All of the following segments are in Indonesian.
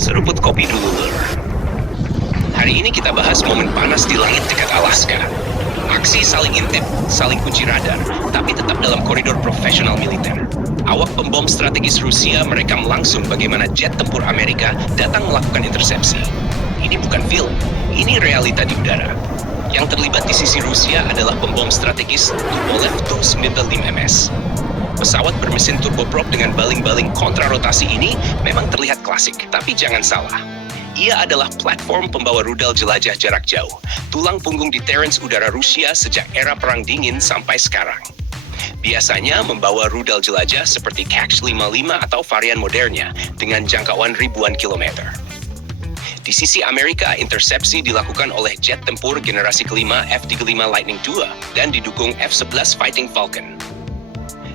Seruput kopi dulu, Lur. Hari ini kita bahas momen panas di langit dekat Alaska. Aksi saling intip, saling kunci radar, tapi tetap dalam koridor profesional militer. Awak pembom strategis Rusia merekam langsung bagaimana jet tempur Amerika datang melakukan intersepsi. Ini bukan film, ini realita di udara. Yang terlibat di sisi Rusia adalah pembom strategis Tupolev Tu-95MS. Pesawat bermesin turboprop dengan baling-baling kontrarotasi ini memang terlihat klasik, tapi jangan salah. Ia adalah platform pembawa rudal jelajah jarak jauh, tulang punggung deterrence udara Rusia sejak era Perang Dingin sampai sekarang. Biasanya membawa rudal jelajah seperti Kh-55 atau varian modernnya dengan jangkauan ribuan kilometer. Di sisi Amerika, intersepsi dilakukan oleh jet tempur generasi kelima F-35 Lightning II dan didukung F-11 Fighting Falcon.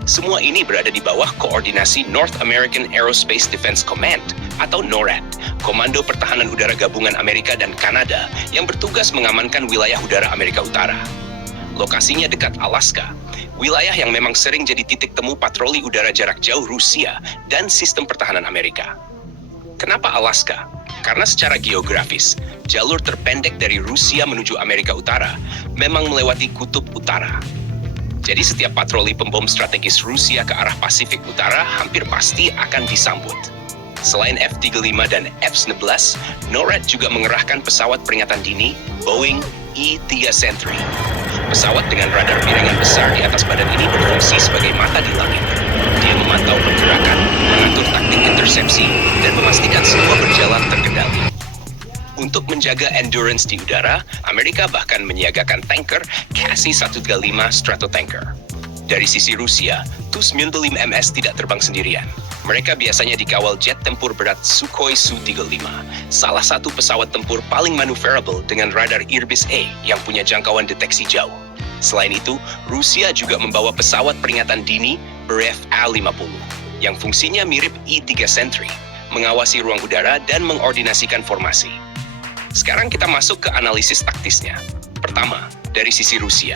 Semua ini berada di bawah koordinasi North American Aerospace Defense Command atau NORAD, Komando Pertahanan Udara Gabungan Amerika dan Kanada yang bertugas mengamankan wilayah udara Amerika Utara. Lokasinya dekat Alaska, wilayah yang memang sering jadi titik temu patroli udara jarak jauh Rusia dan sistem pertahanan Amerika. Kenapa Alaska? Karena secara geografis, jalur terpendek dari Rusia menuju Amerika Utara memang melewati kutub utara. Jadi setiap patroli pembom strategis Rusia ke arah Pasifik Utara hampir pasti akan disambut. Selain F-35 dan F-11, NORAD juga mengerahkan pesawat peringatan dini Boeing E-3 Sentry. Pesawat dengan radar piringan besar di atas badan ini berfungsi sebagai mata di langit. Dia memantau pergerakan, mengatur taktik intersepsi, dan memastikan semua berjalan terkendali. Untuk menjaga endurance di udara, Amerika bahkan menyiagakan tanker KC-135 Stratotanker. Dari sisi Rusia, Tu-95MS tidak terbang sendirian. Mereka biasanya dikawal jet tempur berat Sukhoi Su-35, salah satu pesawat tempur paling maneuverable dengan radar Irbis-A yang punya jangkauan deteksi jauh. Selain itu, Rusia juga membawa pesawat peringatan dini Berev A-50, yang fungsinya mirip E-3 Sentry, mengawasi ruang udara dan mengordinasikan formasi. Sekarang kita masuk ke analisis taktisnya. Pertama, dari sisi Rusia.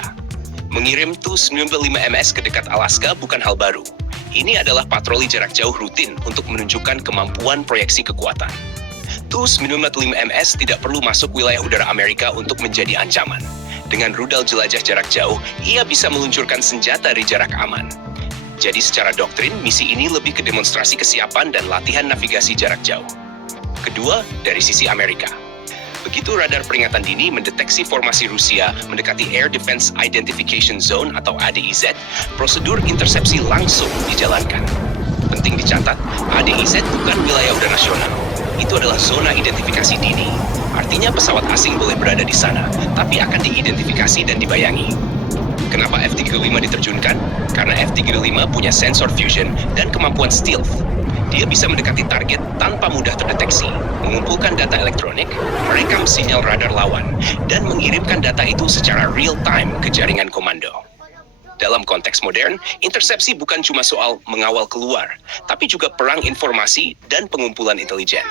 Mengirim Tu-95MS ke dekat Alaska bukan hal baru. Ini adalah patroli jarak jauh rutin untuk menunjukkan kemampuan proyeksi kekuatan. Tu-95MS tidak perlu masuk wilayah udara Amerika untuk menjadi ancaman. Dengan rudal jelajah jarak jauh, ia bisa meluncurkan senjata dari jarak aman. Jadi secara doktrin, misi ini lebih ke demonstrasi kesiapan dan latihan navigasi jarak jauh. Kedua, dari sisi Amerika. Begitu radar peringatan dini mendeteksi formasi Rusia mendekati Air Defense Identification Zone atau ADIZ, prosedur intersepsi langsung dijalankan. Penting dicatat, ADIZ bukan wilayah udara nasional. Itu adalah zona identifikasi dini. Artinya pesawat asing boleh berada di sana, tapi akan diidentifikasi dan dibayangi. Kenapa F-35 diterjunkan? Karena F-35 punya sensor fusion dan kemampuan stealth. Dia bisa mendekati target tanpa mudah terdeteksi, mengumpulkan data elektronik, merekam sinyal radar lawan, dan mengirimkan data itu secara real-time ke jaringan komando. Dalam konteks modern, intersepsi bukan cuma soal mengawal keluar, tapi juga perang informasi dan pengumpulan intelijen.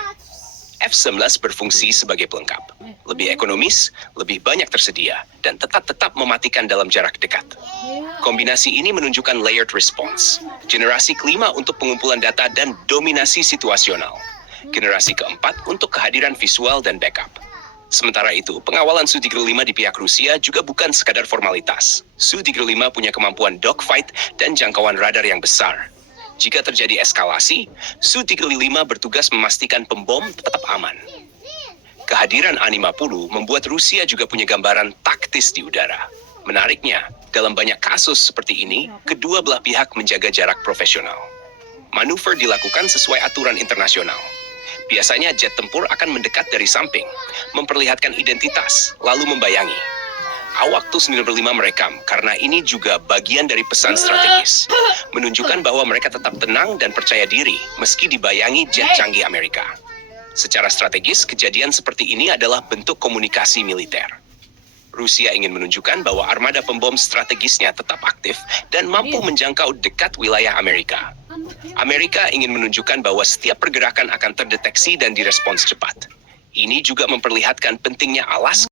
F-11 berfungsi sebagai pelengkap, lebih ekonomis, lebih banyak tersedia, dan tetap mematikan dalam jarak dekat. Kombinasi ini menunjukkan layered response, generasi kelima untuk pengumpulan data dan dominasi situasional, generasi keempat untuk kehadiran visual dan backup. Sementara itu, pengawalan Su-35 di pihak Rusia juga bukan sekadar formalitas. Su-35 punya kemampuan dogfight dan jangkauan radar yang besar. Jika terjadi eskalasi, Su-35 bertugas memastikan pembom tetap aman. Kehadiran A-50 membuat Rusia juga punya gambaran taktis di udara. Menariknya, dalam banyak kasus seperti ini, kedua belah pihak menjaga jarak profesional. Manuver dilakukan sesuai aturan internasional. Biasanya jet tempur akan mendekat dari samping, memperlihatkan identitas, lalu membayangi. Awak Tu-95 merekam karena ini juga bagian dari pesan strategis. Menunjukkan bahwa mereka tetap tenang dan percaya diri meski dibayangi jet canggih Amerika. Secara strategis, kejadian seperti ini adalah bentuk komunikasi militer. Rusia ingin menunjukkan bahwa armada pembom strategisnya tetap aktif dan mampu menjangkau dekat wilayah Amerika. Amerika ingin menunjukkan bahwa setiap pergerakan akan terdeteksi dan direspons cepat. Ini juga memperlihatkan pentingnya Alaska